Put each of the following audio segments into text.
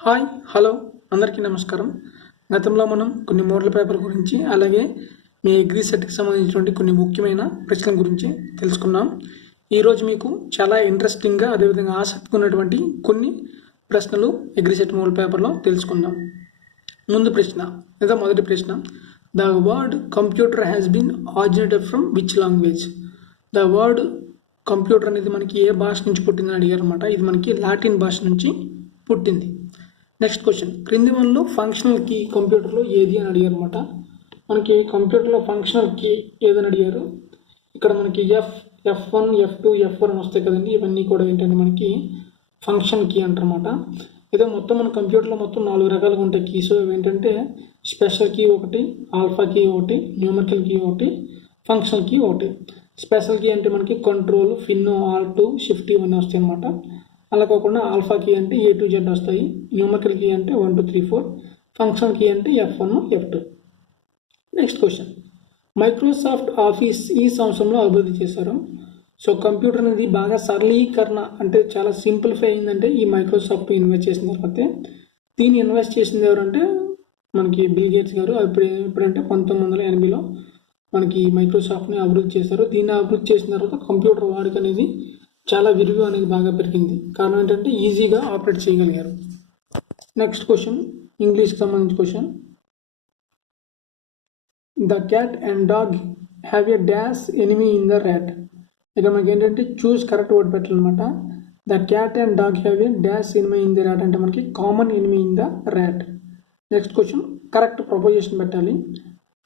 Hi hello అందరికీ నమస్కారం. గతంలో మనం కొన్ని మోడల్ పేపర్ గురించి అలాగే మీ అగ్రి సెట్కి సంబంధించినటువంటి కొన్ని ముఖ్యమైన ప్రశ్నల గురించి తెలుసుకున్నాం. ఈరోజు మీకు చాలా ఇంట్రెస్టింగ్గా అదేవిధంగా ఆసక్తిగా ఉన్నటువంటి కొన్ని ప్రశ్నలు అగ్రి సెట్ మోడల్ పేపర్లో తెలుసుకుందాం. ముందు ప్రశ్న లేదా మొదటి ప్రశ్న, the word computer has been originated from which language? The word computer అనేది మనకి ఏ భాష నుంచి పుట్టిందని అడిగారు అనమాట. ఇది మనకి లాటిన్ భాష నుంచి పుట్టింది. నెక్స్ట్ క్వశ్చన్, క్రింది వన్లో ఫంక్షనల్ కీ కంప్యూటర్లో ఏది అని అడిగారు అనమాట. మనకి కంప్యూటర్లో ఫంక్షనల్ కీ ఏదని అడిగారు. ఇక్కడ మనకి F1 F2 F4 అని వస్తాయి కదండి. ఇవన్నీ కూడా ఏంటంటే మనకి ఫంక్షన్ కీ అంటారన్నమాట. ఇదే మొత్తం మన కంప్యూటర్లో మొత్తం 4 రకాలుగా ఉంటాయి కీస్. ఏంటంటే స్పెషల్ కీ ఒకటి, ఆల్ఫా కీ ఒకటి, న్యూమరికల్ కీ ఒకటి, ఫంక్షనల్ కీ ఒకటి. స్పెషల్ కీ అంటే మనకి కంట్రోల్, ఫిన్, ఆల్ట్, షిఫ్ట్ ఇవన్నీ వస్తాయి అనమాట. అలా కాకుండా ఆల్ఫా కీ అంటే A to Z వస్తాయి, న్యూమరికల్ కీ అంటే 1 2 3 4, ఫంక్షన్ కీ అంటే F1 F2. Next question, Microsoft office ఈ సంవత్సరంలో అభివృద్ధి చేశారు. సో కంప్యూటర్ అనేది బాగా సరళీకరణ అంటే చాలా సింప్లిఫై అయిందంటే ఈ మైక్రోసాఫ్ట్ ఇన్వెస్ట్ చేసిన తర్వాతే. దీన్ని ఇన్వెస్ట్ చేసింది ఎవరంటే మనకి బిల్ గేట్స్ గారు. ఎప్పుడంటే 1980లో మనకి మైక్రోసాఫ్ట్ని అభివృద్ధి చేశారు. దీన్ని అభివృద్ధి చేసిన తర్వాత కంప్యూటర్ వాడుక అనేది చాలా విరివి అనేది బాగా పెరిగింది. కారణం ఏంటంటే ఈజీగా ఆపరేట్ చేయగలిగారు. నెక్స్ట్ క్వశ్చన్, ఇంగ్లీష్కి సంబంధించిన question, the cat and dog have a dash enemy in the rat. ఇక్కడ మనకి ఏంటంటే చూస్ కరెక్ట్ వర్డ్ పెట్టాలన్నమాట. The cat and dog have a dash enemy in the rat అంటే మనకి common enemy in the rat. Next question, correct preposition పెట్టాలి.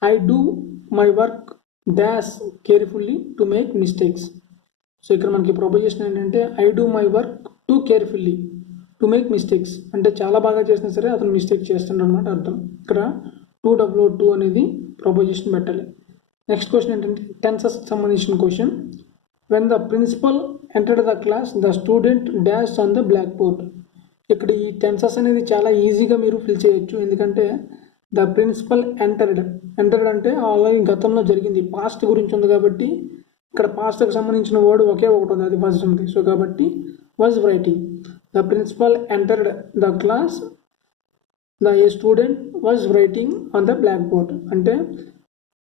I do my work dash carefully to make mistakes. So ఇక్కడ మనకి preposition ఏంటంటే I do my work too carefully to make mistakes అంటే చాలా బాగా చేసినా సరే అతను మిస్టేక్ చేస్తున్నాడు అనమాట అర్థం. ఇక్కడ 2 అనేది ప్రపోజిషన్ పెట్టాలి. నెక్స్ట్ క్వశ్చన్ ఏంటంటే టెన్సెస్కి సంబంధించిన question, when the principal entered the class the student dash on the black board. ఇక్కడ ఈ టెన్సెస్ అనేది చాలా ఈజీగా మీరు ఫిల్ చేయొచ్చు. ఎందుకంటే ద ప్రిన్సిపల్ ఎంటర్డ్ అంటే ఆల్రెడీ గతంలో జరిగింది, పాస్ట్ గురించి ఉంది కాబట్టి ఇక్కడ పాస్ట్కి సంబంధించిన వర్డ్ ఒకే ఒకటి ఉంది, అది వాజ్ ఉంది. సో కాబట్టి was writing. The principal entered the class the a student was writing on the black board అంటే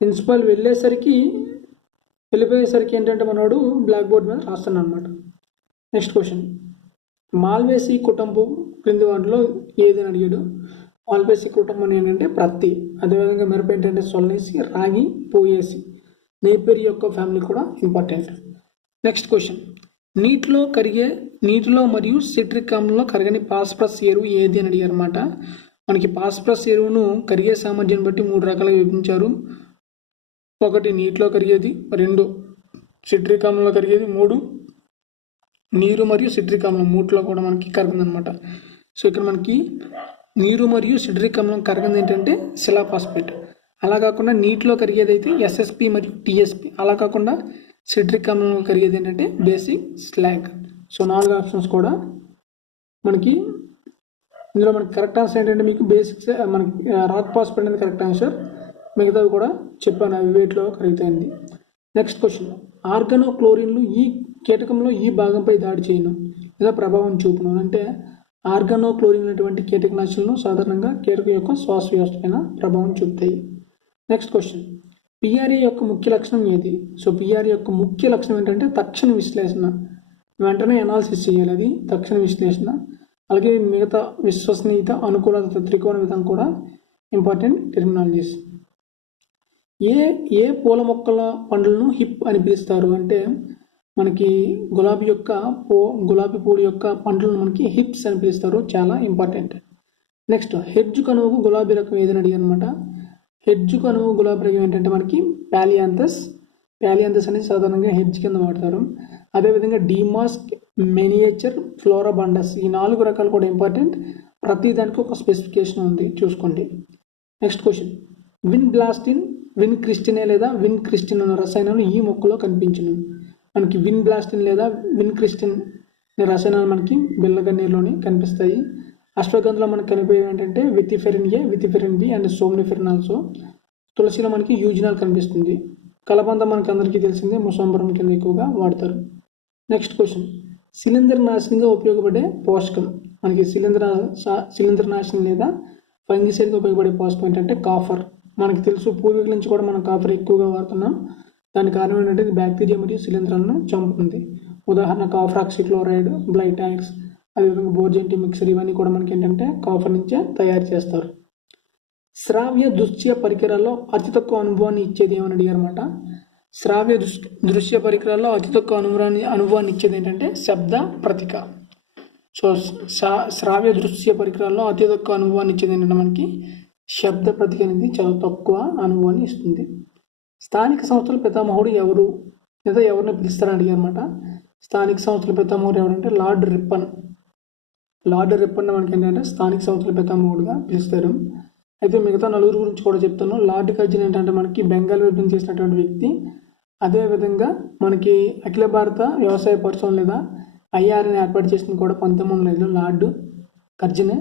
ప్రిన్సిపల్ వెళ్ళిపోయేసరికి ఏంటంటే మనోడు బ్లాక్ బోర్డ్ మీద రాస్తున్నాడు అనమాట. నెక్స్ట్ క్వశ్చన్, మాల్వేసి కుటుంబం క్రింది వాటిలో ఏదని అడిగాడు. మాల్వేసి కుటుంబం ఏంటంటే ప్రత్తి, అదేవిధంగా మిరప ఏంటంటే సొల్లేసి, రాగి, పోయేసి. నేపేర్ యొక్క ఫ్యామిలీ కూడా ఇంపార్టెంట్. నెక్స్ట్ క్వశ్చన్, నీటిలో మరియు సిట్రిక్ ఆమ్లంలో కరగని ఫాస్ఫరస్ ఎరువు ఏది అని అడిగారు అనమాట. మనకి ఫాస్ఫరస్ ఎరువును కరిగే సామర్థ్యాన్ని బట్టి 3 రకాలుగా విభజించారు. 1 నీటిలో కరిగేది, 2 సిట్రిక్ ఆమ్లంలో కరిగేది, 3 నీరు మరియు సిట్రిక్ ఆమ్లం 3లో కూడా మనకి కరగదనమాట. సో ఇక్కడ మనకి నీరు మరియు సిట్రిక్ ఆమ్లం కరగదు ఏంటంటే శిలాఫాస్ఫేట్. అలా కాకుండా నీటిలో కరిగేది అయితే SSP మరియు TSP. అలా కాకుండా సిట్రిక్ ఆమ్లంలో కరిగేది ఏంటంటే బేసిక్ స్లాగ్. సో 4 ఆప్షన్స్ కూడా మనకి ఇందులో మనకి కరెక్ట్ ఆన్సర్ ఏంటంటే మీకు బేసిక్స్ మనకి రాక్ ఫాస్ఫేట్ అనేది కరెక్ట్ ఆన్సర్. మిగతావి కూడా చెప్పాను అవి వేటిలో కరుగుతాయండి. నెక్స్ట్ క్వశ్చన్, ఆర్గానోక్లోరిన్లు ఈ కీటకంలో ఈ భాగంపై దాడి చేయను లేదా ప్రభావం చూపును అంటే ఆర్గానోక్లోరిన్ అటువంటి కీటకనాశులను సాధారణంగా కీటకం యొక్క శ్వాస వ్యవస్థ పైన ప్రభావం చూపుతాయి. నెక్స్ట్ క్వశ్చన్, PRA యొక్క ముఖ్య లక్షణం ఏది? సో PRA యొక్క ముఖ్య లక్షణం ఏంటంటే తక్షణ విశ్లేషణ, వెంటనే అనాలిసిస్ చేయాలి, అది తక్షణ విశ్లేషణ. అలాగే మిగతా విశ్వసనీయత, అనుకూలత, త్రికోణ విధానం కూడా ఇంపార్టెంట్ టెర్మినాలజీస్. ఏ పూల మొక్కల పండ్లను హిప్ అని పిలుస్తారు అంటే మనకి గులాబీ పూల యొక్క పండ్లను మనకి హిప్స్ అని పిలుస్తారు, చాలా ఇంపార్టెంట్. నెక్స్ట్, హెడ్జ్ కనువకు గులాబీ రకం ఏదని అడిగారు అనమాట. హెడ్జ్ కనువు గులాబీ రకం ఏంటంటే మనకి ప్యాలియాంథస్ అనేది సాధారణంగా హెడ్జ్ కింద వాడతారు. అదేవిధంగా డిమాస్క్, మినియేచర్, ఫ్లోరాబండస్ ఈ 4 రకాలు కూడా ఇంపార్టెంట్. ప్రతి దానికి ఒక స్పెసిఫికేషన్ ఉంది, చూసుకోండి. నెక్స్ట్ క్వశ్చన్, విన్ క్రిస్టినే లేదా విన్ క్రిస్టిన్ అనే రసాయనాలు ఈ మొక్కలో కనిపించును. మనకి విన్ బ్లాస్టిన్ లేదా విన్ క్రిస్టిన్ అనే రసాయనాలు మనకి బిల్లగన్నీరులోని కనిపిస్తాయి. అశ్వగంధలో మనకు కనిపించేవి ఏంటంటే వితిఫెరిన్ A, వితిఫెరిన్ B అండ్ సోమ్నిఫెరిన్ ఆల్సో. తులసిలో మనకి యూజినాల్ కనిపిస్తుంది. కలబంద మనకి అందరికీ తెలిసిందే, ముసాంబరం కింద ఎక్కువగా వాడతారు. నెక్స్ట్ క్వశ్చన్, శిలీంద్ర నాశనంగా ఉపయోగపడే పోషకం మనకి శిలీంద్రనాశనం లేదా ఫంగిసైడ్గా ఉపయోగపడే పసుపు ఏంటంటే కాఫర్. మనకి తెలుసు పూర్వీకుల నుంచి కూడా మనం కాఫర్ ఎక్కువగా వాడుతున్నాం. దాని కారణం ఏంటంటే ఇది బ్యాక్టీరియా మరియు శిలీంధ్రాలను చంపుతుంది. ఉదాహరణ కాఫర్ ఆక్సిక్లోరైడ్, బ్లైటాక్స్, అదేవిధంగా బోర్జెంటి మిక్సర్, ఇవన్నీ కూడా మనకి ఏంటంటే కాఫర్ నుంచే తయారు చేస్తారు. శ్రావ్య దృశ్య పరికరాల్లో అతి తక్కువ అనుభవాన్ని ఇచ్చేది ఏమని అడిగారన్నమాట. శ్రావ్య దృశ్య పరికరాల్లో అతి తక్కువ అనుభవాన్ని ఇచ్చేది ఏంటంటే శబ్ద ప్రతిక. సో శ్రావ్య దృశ్య పరికరాల్లో అతి తక్కువ అనుభవాన్ని ఇచ్చేది ఏంటంటే మనకి శబ్ద ప్రతిక అనేది చాలా తక్కువ అనుభవాన్ని ఇస్తుంది. స్థానిక సంస్థల పితామహుడు ఎవరు లేదా ఎవరిని పిలుస్తారని అడిగారన్నమాట. స్థానిక సంస్థల పితామహుడు ఎవరంటే లార్డ్ రిప్పన్. లార్డ్ రిప్పన్ మనకి ఏంటంటే స్థానిక సంస్థల పితామహుడుగా పిలుస్తారు. అయితే మిగతా నలుగురు గురించి కూడా చెప్తాను. లార్డ్ కర్జన్ ఏంటంటే మనకి బెంగాల్ విభజన చేసినటువంటి వ్యక్తి. అదేవిధంగా మనకి అఖిల భారత వ్యవసాయ పరిశ్రమ లేదా ఐఆర్ని ఏర్పాటు చేసింది కూడా 1905లో లార్డ్ కర్జనే.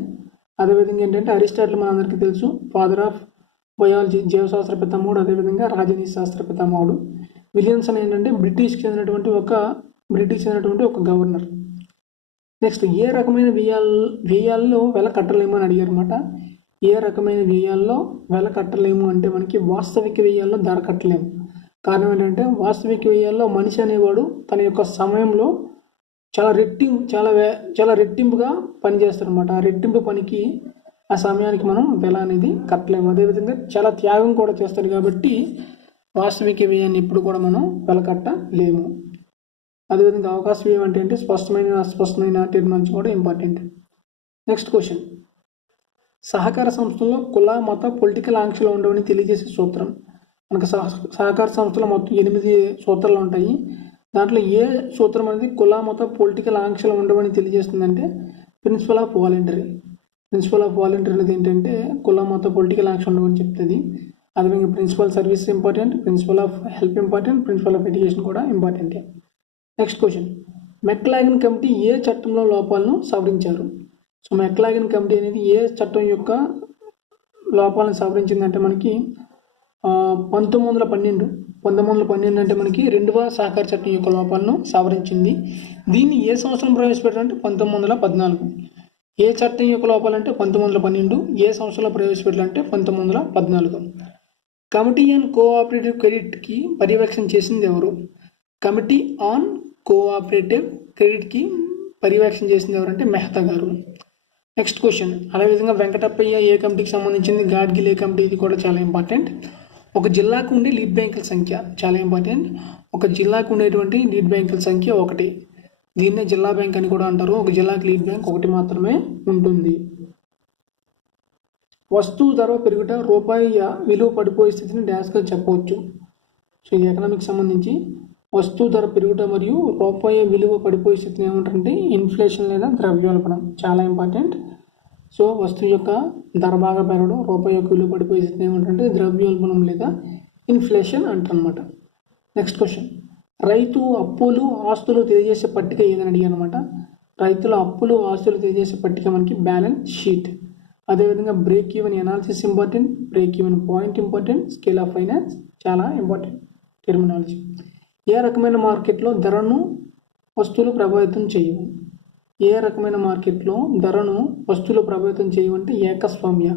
అదేవిధంగా ఏంటంటే అరిస్టాటిల్ మనందరికీ తెలుసు, ఫాదర్ ఆఫ్ బయాలజీ, జీవశాస్త్ర పితామహుడు, అదేవిధంగా రాజనీతి శాస్త్ర పితామహుడు. విలియమ్సన్ ఏంటంటే బ్రిటిష్కి చెందినటువంటి ఒక గవర్నర్. నెక్స్ట్, ఏ రకమైన వ్యయాల్లో వెల కట్టలేము అని అడిగారు అనమాట. ఏ రకమైన వ్యయాల్లో వెల కట్టలేము అంటే మనకి వాస్తవిక వ్యయాల్లో ధర కట్టలేము. కారణం ఏంటంటే వాస్తవిక వ్యయాల్లో మనిషి అనేవాడు తన యొక్క సమయంలో చాలా రెట్టింపుగా పనిచేస్తారు అనమాట. ఆ రెట్టింపు పనికి ఆ సమయానికి మనం వెల అనేది కట్టలేము. అదేవిధంగా చాలా త్యాగం కూడా చేస్తాడు కాబట్టి వాస్తవిక వ్యయాన్ని ఇప్పుడు కూడా మనం వెల కట్టలేము. అదేవిధంగా అవకాశ వ్యయం అంటే ఏంటి, స్పష్టమైన అస్పష్టమైన టెర్మినాలజీ కూడా ఇంపార్టెంట్. నెక్స్ట్ క్వశ్చన్, సహకార సంస్థల్లో కుల మత పొలిటికల్ ఆంక్షలు ఉండవని తెలియజేసే సూత్రం. మనకు సహకార సంస్థలో మొత్తం 8 సూత్రాలు ఉంటాయి. దాంట్లో ఏ సూత్రం అనేది కుల మత పొలిటికల్ ఆంక్షలు ఉండవని తెలియజేస్తుందంటే principle of voluntary. Principle of voluntary అనేది ఏంటంటే కుల మత పొలిటికల్ ఆంక్షలు ఉండవని చెప్తుంది. అదేవిధంగా principle service important, principle of help important, principle of education కూడా ఇంపార్టెంటే. నెక్స్ట్ క్వశ్చన్, మెక్లాగన్ కమిటీ ఏ చట్టంలో లోపాలను సవరించారు. సో మెక్లాగన్ కమిటీ అనేది ఏ చట్టం యొక్క లోపాలను సవరించిందంటే మనకి 1912 అంటే మనకి 2వ సహకార చట్టం యొక్క లోపాలను సవరించింది. దీన్ని ఏ సంవత్సరం ప్రవేశపెట్టారంటే 1914. ఏ చట్టం యొక్క లోపాలంటే 1912, ఏ సంవత్సరంలో ప్రవేశపెట్టాలంటే 1914. కమిటీ ఆన్ కోఆపరేటివ్ క్రెడిట్కి పర్యవేక్షణ చేసింది ఎవరు. కమిటీ ఆన్ కోఆపరేటివ్ క్రెడిట్కి పర్యవేక్షణ చేసింది ఎవరంటే మెహతా గారు. నెక్స్ట్ క్వశ్చన్, అదేవిధంగా వెంకటప్పయ్య ఏ కమిటీకి సంబంధించింది, గాడ్గిల్ ఏ కమిటీ, ఇది కూడా చాలా ఇంపార్టెంట్. ఒక జిల్లాకు ఉండే లీడ్ బ్యాంకుల సంఖ్య చాలా ఇంపార్టెంట్. ఒక జిల్లాకు ఉండేటువంటి లీడ్ బ్యాంకుల సంఖ్య 1. దీన్నే జిల్లా బ్యాంక్ అని కూడా అంటారు. ఒక జిల్లాకి లీడ్ బ్యాంక్ 1 మాత్రమే ఉంటుంది. వస్తువు ధర పెరుగుట రూపాయి విలువ పడిపోయే స్థితిని డాష్గా చెప్పవచ్చు. సో ఈ ఎకనామిక్స్ సంబంధించి వస్తువు ధర పెరుగుట మరియు రూపాయి విలువ పడిపోయే స్థితిని ఏమంటారంటే ఇన్ఫ్లేషన్ లేదా ద్రవ్యోల్బణం. చాలా ఇంపార్టెంట్. సో వస్తువు యొక్క ధర బాగా పెరగడం, రూపాయి యొక్క విలువ పడిపోయే స్థితిని ఏమంటారంటే ద్రవ్యోల్బణం లేదా ఇన్ఫ్లేషన్ అంటారనమాట. నెక్స్ట్ క్వశ్చన్, రైతు అప్పులు ఆస్తులు తెలియజేసే పట్టిక ఏదని అడిగారు అనమాట. రైతుల అప్పులు ఆస్తులు తెలియజేసే పట్టిక మనకి బ్యాలెన్స్ షీట్. అదేవిధంగా break even analysis important, break even point important, scale of finance చాలా ఇంపార్టెంట్ టెర్మినాలజీ. ఏ రకమైన మార్కెట్లో ధరను వస్తువులు ప్రభావితం చేయవు. ఏ రకమైన మార్కెట్లో ధరను వస్తువులు ప్రభావితం చేయవంటే ఏకస్వామ్య.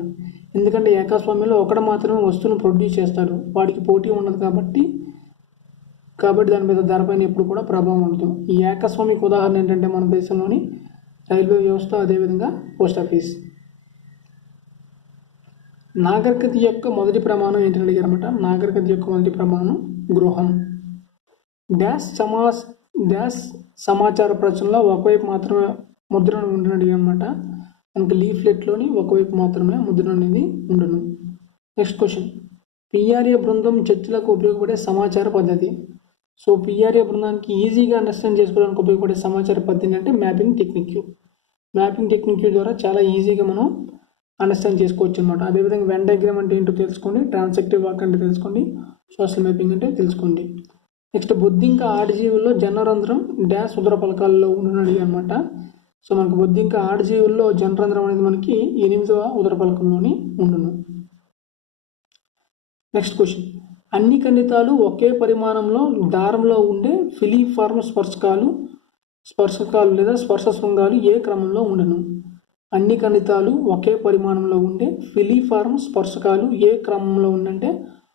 ఎందుకంటే ఏకస్వామ్యంలో ఒకడు మాత్రమే వస్తువును ప్రొడ్యూస్ చేస్తాడు, వాడికి పోటీ ఉండదు కాబట్టి దాని మీద ధరపైన ఎప్పుడు కూడా ప్రభావం ఉండదు. ఈ ఏకస్వామికి ఉదాహరణ ఏంటంటే మన దేశంలోని రైల్వే వ్యవస్థ, అదేవిధంగా పోస్ట్ ఆఫీస్. నాగరికత యొక్క మొదటి ప్రమాణం ఏంటని అడిగారన్నమాట. నాగరికత యొక్క మొదటి ప్రమాణం గృహం. డాష్ సమాచార ప్రచురణలో ఒకవైపు మాత్రమే ముద్రణ ఉండను అన్నమాట. మనకి లీఫ్లెట్లోని ఒకవైపు మాత్రమే ముద్రణ అనేది ఉండను. నెక్స్ట్ క్వశ్చన్, పిఆర్ఏ బృందం చర్చలకు ఉపయోగపడే సమాచార పద్ధతి. సో పిఆర్ఏ బృందానికి ఈజీగా అండర్స్టాండ్ చేసుకోవడానికి ఉపయోగపడే సమాచార పద్ధతి అంటే మ్యాపింగ్ టెక్నిక్. మ్యాపింగ్ టెక్నిక్ ద్వారా చాలా ఈజీగా మనం అండర్స్టాండ్ చేసుకోవచ్చు అనమాట. అదేవిధంగా వెన్ డయాగ్రామ్ అంటే ఏంటో తెలుసుకోండి, ట్రాన్సాక్టివ్ వాక్ అంటే తెలుసుకోండి, సోషల్ మ్యాపింగ్ అంటే తెలుసుకోండి. నెక్స్ట్, బొద్దింక ఆడజీవుల్లో జనరంధ్రం డాష్ ఉదర పలకాలలో ఉండనడి అనమాట. సో మనకు బొద్దింక ఆడజీవుల్లో జనరంధ్రం అనేది మనకి 8వ ఉదర పలకంలోని ఉండును. నెక్స్ట్ క్వశ్చన్, అన్ని ఖండితాలు ఒకే పరిమాణంలో దారంలో ఉండే ఫిలిఫార్మ్ స్పర్శకాలు లేదా స్పర్శ శృంగాలు ఏ క్రమంలో ఉండను. అన్ని కణితాలు ఒకే పరిమాణంలో ఉండే ఫిలిఫార్మ్ స్పర్శకాలు ఏ క్రమంలో ఉందంటే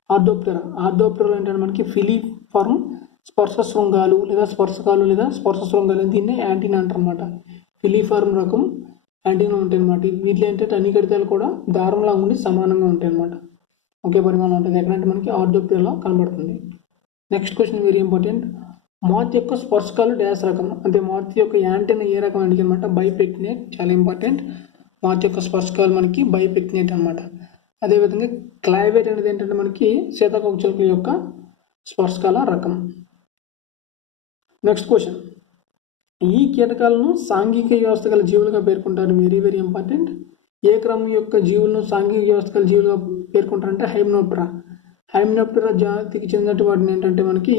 ఆర్థోప్టెరా. ఆర్థోప్టెరా అంటే మనకి ఫిలిఫార్మ్ స్పర్శ శృంగాలు లేదా స్పర్శకాలు లేదా స్పర్శ శృంగాలు దీన్ని యాంటీనా అంటారన్నమాట. ఫిలిఫార్మ్ రకం యాంటీనా ఉంటాయి అన్నమాట. వీటిలో ఏంటంటే అన్ని కణితాలు కూడా దారంలా ఉండి సమానంగా ఉంటాయి అన్నమాట. ఒకే పరిమాణం ఉంటుంది. ఎక్కడంటే మనకి ఆర్థోప్టెరాలో కనబడుతుంది. Next question very important. Moth యొక్క స్పర్శకాలు డాష్ రకం అంటే మాత్ యొక్క యాంటీనా ఏ రకం అంటే అనమాట బైపెక్టినేట్. చాలా ఇంపార్టెంట్. మాత్ యొక్క స్పర్శకాలు మనకి బైపెక్టినేట్ అనమాట. అదేవిధంగా క్లైవేట్ అనేది ఏంటంటే మనకి సీతాకోకచిలుకల యొక్క స్పర్శకాల రకం. Next question. ఈ కీటకాలను సాంఘిక వ్యవస్థ గల జీవులుగా పేర్కొంటారు. Very very important. ఏ క్రమం యొక్క జీవులను సాంఘిక వ్యవస్థ గల జీవులుగా పేర్కొంటారంటే హైమెనోప్టెరా. హైమెనోప్టెరా జాతికి చెందినట్టు వాటిని ఏంటంటే మనకి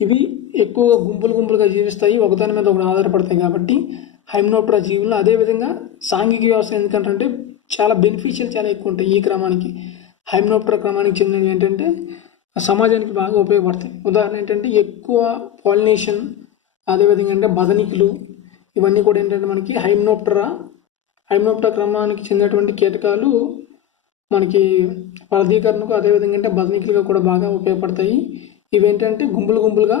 ఇవి ఎక్కువగా గుంపులుగా జీవిస్తాయి, ఒకదాని మీద ఒకటి ఆధారపడతాయి కాబట్టి హైమెనోప్టెరా జీవులు. అదేవిధంగా సాంఘిక వ్యవస్థ ఎందుకంటే చాలా బెనిఫిషియల్ చాలా ఎక్కువ ఉంటాయి. ఈ క్రమానికి హైమెనోప్టెరా క్రమానికి చెందినవి ఏంటంటే సమాజానికి బాగా ఉపయోగపడతాయి. ఉదాహరణ ఏంటంటే ఎక్కువ పాలినేషన్, అదేవిధంగా అంటే బదనికులు, ఇవన్నీ కూడా ఏంటంటే మనకి హైమెనోప్టెరా క్రమానికి చెందినటువంటి కీటకాలు మనకి ఫలదీకరణకు అదేవిధంగా అంటే బదనికులుగా కూడా బాగా ఉపయోగపడతాయి. ఇవేంటంటే గుంపులుగా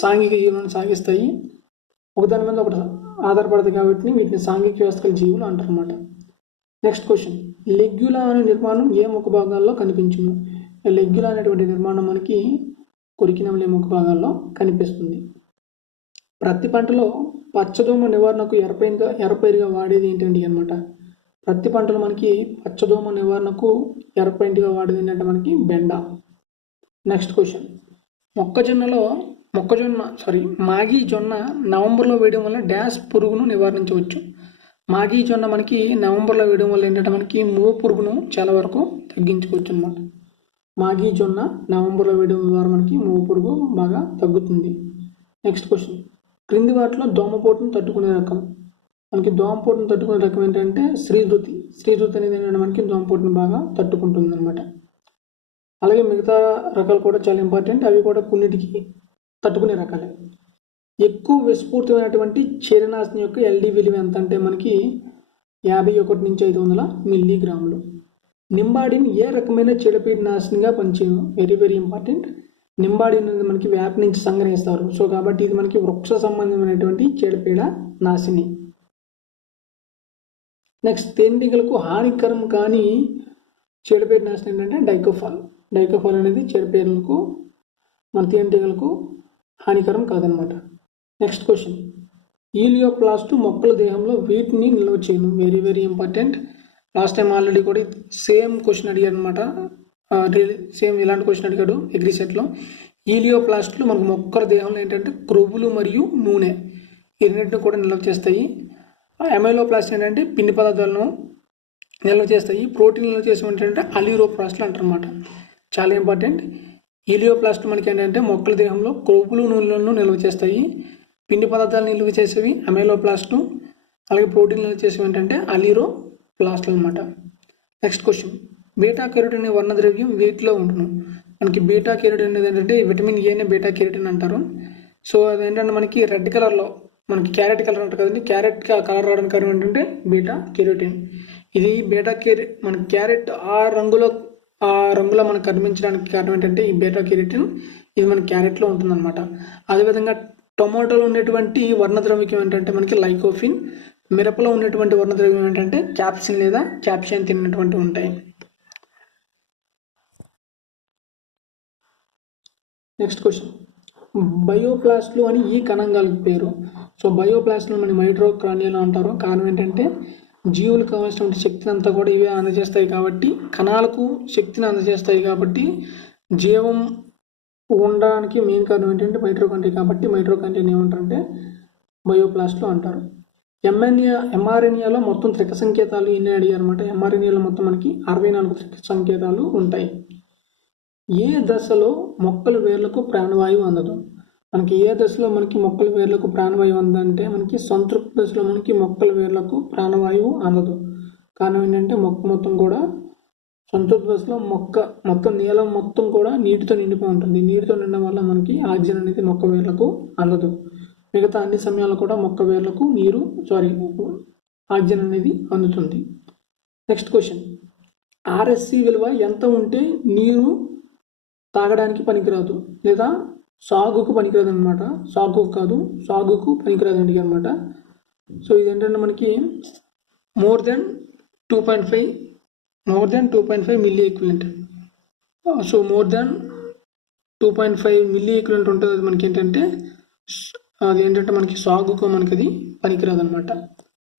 సాంఘిక జీవనాన్ని సాగిస్తాయి, ఒకదాని మీద ఒకటి ఆధారపడతాయి కాబట్టి వీటిని సాంఘిక వ్యవస్థల జీవులు అంటారన్నమాట. Next question. లెగ్యులా అనే నిర్మాణం ఏ ముఖ భాగాల్లో కనిపించును. లెగ్యులా అనేటువంటి నిర్మాణం మనకి కొరికినములే ముఖ భాగాల్లో కనిపిస్తుంది. ప్రతి పంటలో పచ్చదోమ నివారణకు ఎర్రపైరుగా వాడేది ఏంటండి అనమాట. ప్రతి పంటలో మనకి పచ్చదోమ నివారణకు ఎర్రపైరుగా వాడేది ఏంటంటే మనకి బెండ. Next question. మాగి జొన్న నవంబర్లో వేయడం వల్ల డాష్ పురుగును నివారించవచ్చు. మాగి జొన్న మనకి నవంబర్లో వేయడం వల్ల ఏంటంటే మనకి మూవ పురుగును చాలా వరకు తగ్గించుకోవచ్చు అనమాట. మాగి జొన్న నవంబర్లో వేయడం ద్వారా మనకి మూవ పురుగు బాగా తగ్గుతుంది. Next question. క్రింది వాటిలో దోమపోటును తట్టుకునే రకం. మనకి దోమపోటును తట్టుకునే రకం ఏంటంటే శ్రీధృతి అనేది ఏంటంటే మనకి దోమపోటును బాగా తట్టుకుంటుంది అనమాట. అలాగే మిగతా రకాలు కూడా చాలా ఇంపార్టెంట్, అవి కూడా కొన్నిటికి తట్టుకునే రకాలే. ఎక్కువ విస్ఫూర్తమైనటువంటి చీరనాశిని యొక్క ఎల్డి విలువ ఎంత అంటే మనకి 51 నుంచి 500 మిల్లీగ్రాములు. నింబాడిన్ ఏ రకమైన చీడపీడ నాశినిగా పనిచేయను. Very very important. నింబాడిన్ అనేది మనకి వేప నుంచి సంగ్రహిస్తారు. సో కాబట్టి ఇది మనకి వృక్ష సంబంధమైనటువంటి చీడపీడ నాశిని. నెక్స్ట్. తేనెటీగలకు హానికరం కానీ చీడపీడ నాశిని ఏంటంటే డైకోఫాల్ అనేది చీడపీడలకు మన తేనెటీగలకు హానికరం కాదనమాట. Next question. ఈలియోప్లాస్ట్ మొక్కల దేహంలో వీటిని నిల్వ చేయను. Very very important. Last time already కూడా సేమ్ క్వశ్చన్ అడిగారు అనమాట. సేమ్ ఇలాంటి క్వశ్చన్ అడిగాడు అగ్రిసెట్లో. ఈలియోప్లాస్ట్లు మనకు మొక్కల దేహంలో ఏంటంటే క్రొవ్వులు మరియు నూనె ఈ రెండింటిని కూడా నిల్వ చేస్తాయి. అమైలోప్లాస్ట్ ఏంటంటే పిండి పదార్థాలను నిల్వ చేస్తాయి. ప్రోటీన్ నిల్వ చేసి ఏంటంటే అలిరోప్లాస్ట్లు అంటారన్నమాట. చాలా ఇంపార్టెంట్. ఈలియోప్లాస్ట్ మనకి ఏంటంటే మొక్కల దేహంలో క్రొవ్వులు నూనెలను నిల్వ చేస్తాయి. పిండి పదార్థాలు నిల్వ చేసేవి అమైలోప్లాస్ట్లు, అలాగే ప్రోటీన్ నిల్వ చేసేవి ఏంటంటే అలిరోప్లాస్ట్లు అనమాట. Next question. బీటా కెరోటిన్ అనే వర్ణద్రవ్యం వీటిలో ఉంటును. మనకి బీటా కెరోటిన్ అనేది ఏంటంటే విటమిన్ ఏనే బీటా కెరోటిన్ అంటారు. సో అదేంటంటే మనకి రెడ్ కలర్లో మనకి క్యారెట్ కలర్ అంటారు కదండి, క్యారెట్ కలర్ రావడానికి కారణం ఏంటంటే బీటా కెరోటిన్. ఇది మనకి క్యారెట్ ఆ రంగులో మనకు కనిపించడానికి కారణం ఏంటంటే ఈ బీటా కెరోటిన్ ఇది మన క్యారెట్లో ఉంటుందన్నమాట. అదేవిధంగా టొమాటోలో ఉన్నటువంటి వర్ణద్రవ్యం ఏంటంటే మనకి లైకోఫిన్, మిరపలో ఉన్నటువంటి వర్ణద్రవ్యం ఏంటంటే క్యాప్సిన్ లేదా క్యాప్షియన్ తిన్నటువంటి ఉంటాయి. Next question. బయోప్లాస్ట్లు అని ఈ కణంగాలకు పేరు. సో బయోప్లాస్ట్లు మన మైటోకాండ్రియాలు అంటారు. కారణం ఏంటంటే జీవులకు కావాల్సిన శక్తిని అంతా కూడా ఇవే అందజేస్తాయి కాబట్టి, కణాలకు శక్తిని అందజేస్తాయి కాబట్టి జీవం ఉండడానికి మెయిన్ కారణం ఏంటంటే మైటోకాండ్రియా కాబట్టి మైటోకాండ్రియాని ఏమంటారంటే బయోప్లాస్ట్లు అంటారు. ఎంఆర్ఎన్ఏలో మొత్తం త్రిక సంకేతాలు ఎన్ని అడిగారు అనమాట. ఎంఆర్ఎన్ఏలో మొత్తం మనకి 64 త్రిక సంకేతాలు ఉంటాయి. ఏ దశలో మొక్కల వేర్లకు ప్రాణవాయువు అందదు. మనకి ఏ దశలో మనకి మొక్కల వేర్లకు ప్రాణవాయువు అందదంటే మనకి సంతృప్త దశలో మనకి మొక్కల వేర్లకు ప్రాణవాయువు అందదు. కారణం ఏంటంటే మొక్క మొత్తం కూడా సంతృప్త దశలో మొత్తం నీలం మొత్తం కూడా నీటితో నిండిపోయి ఉంటుంది. నీటితో నిండడం వల్ల మనకి ఆక్సిజన్ అనేది మొక్క వేర్లకు అందదు. మిగతా అన్ని సమయాల్లో కూడా మొక్క వేర్లకు ఆక్సిజన్ అనేది అందుతుంది. నెక్స్ట్ క్వశ్చన్, ఆర్ఎస్సి విలువ ఎంత ఉంటే నీరు తాగడానికి పనికిరాదు లేదా సాగుకు పనికిరాదు అనమాట. సాగుకు కాదు, సాగుకు పనికిరాదండి అనమాట. సో ఇదేంటంటే మనకి more than 2.5 milli equivalent. So more than 2.5 milli equivalent ఉంటుంది. అది మనకి ఏంటంటే అది ఏంటంటే మనకి సాగుకు మనకి అది పనికిరాదు అనమాట.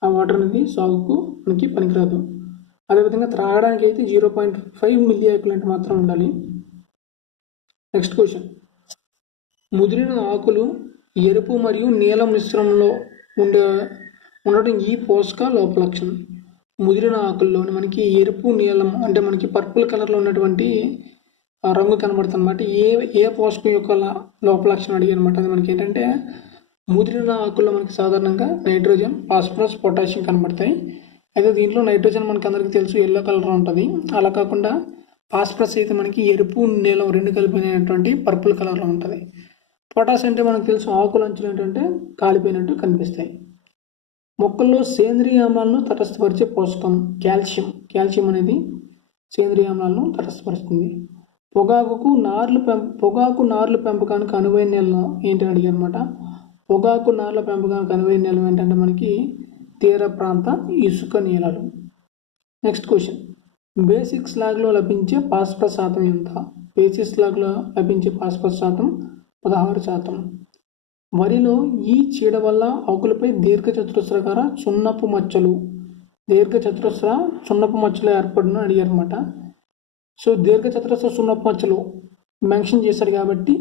ఆ వాటర్ అనేది సాగుకు మనకి పనికిరాదు. అదేవిధంగా త్రాగడానికి అయితే 0.5 మిల్లీ ఈక్వివలెంట్ మాత్రం ఉండాలి. నెక్స్ట్ క్వశ్చన్, ముదిరిన ఆకులు ఎరుపు మరియు నీలం మిశ్రమంలో ఉండడం ఈ పోషక లోప లక్షణం. ముదిరిన ఆకుల్లోని మనకి ఎరుపు నీలం అంటే మనకి పర్పుల్ కలర్లో ఉన్నటువంటి రంగు కనబడుతుంది అనమాట. ఏ పోషకం యొక్క లోప లక్షణం అడిగారు అనమాట. అది మనకి ఏంటంటే ముదిరిన ఆకుల్లో మనకి సాధారణంగా నైట్రోజన్, ఫాస్ఫరస్, పొటాషియం కనబడతాయి. అయితే దీంట్లో నైట్రోజన్ మనకి అందరికీ తెలుసు ఎల్లో కలర్ ఉంటుంది. అలా కాకుండా ఫాస్ఫరస్ అయితే మనకి ఎరుపు నీలం రెండు కలిపినటువంటి పర్పుల్ కలర్లో ఉంటుంది. పొటాష్ అంటే మనకు తెలుసు ఆకుల అంచులు ఏంటంటే కాలిపోయినట్టు కనిపిస్తాయి. మొక్కల్లో సేంద్రియ ఆమ్లాలను తటస్థపరిచే పోషకం కాల్షియం అనేది సేంద్రియ ఆమ్లాలను తటస్థపరుస్తుంది. పొగాకు నార్ల పెంపకానికి అనువైన నేల ఏంటని అడిగారు అనమాట. పొగాకు నార్ల పెంపకానికి అనువైన నేల ఏంటంటే మనకి తీర ప్రాంత ఇసుక నేలలు. నెక్స్ట్ క్వశ్చన్, బేసిక్ స్లాగ్లో లభించే ఫాస్ఫరస్ శాతం ఎంత? బేసిక్ స్లాగ్లో లభించే ఫాస్ఫరస్ శాతం 16%. వరిలో ఈ చీడ వల్ల ఆకులపై దీర్ఘచతురస్రాకార సున్నపు మచ్చలు ఏర్పడిన అడిగారు అనమాట. సో దీర్ఘచతురస్ర సున్నపు మచ్చలు మెన్షన్ చేశాడు కాబట్టి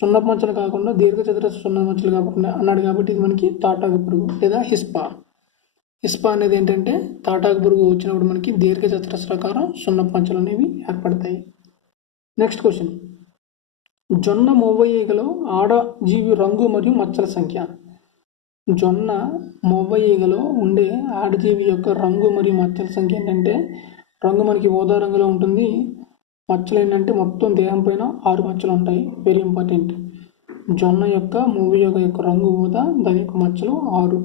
సున్నపు మచ్చలు కాకుండా దీర్ఘచతురస్ర సున్నపు మచ్చలు కాకుండా అన్నాడు కాబట్టి ఇది మనకి తాటాకు పురుగు లేదా హిస్పా అనేది ఏంటంటే తాటాకు పురుగు వచ్చినప్పుడు మనకి దీర్ఘచతురస్రాకార సున్నపు మచ్చలు అనేవి ఏర్పడతాయి. నెక్స్ట్ క్వశ్చన్, జొన్న మొవ్వఈగలో ఆడజీవి రంగు మరియు మచ్చల సంఖ్య. జొన్న మొవ్వఈగలో ఉండే ఆడజీవి యొక్క రంగు మరియు మచ్చల సంఖ్య ఏంటంటే రంగు మనకి ఊదా రంగులో ఉంటుంది. మచ్చలు ఏంటంటే మొత్తం దేహం పైన 6 మచ్చలు ఉంటాయి. Very important. జొన్న యొక్క మొవ్వఈగ యొక్క రంగు ఊదా, దాని యొక్క మచ్చలు 6.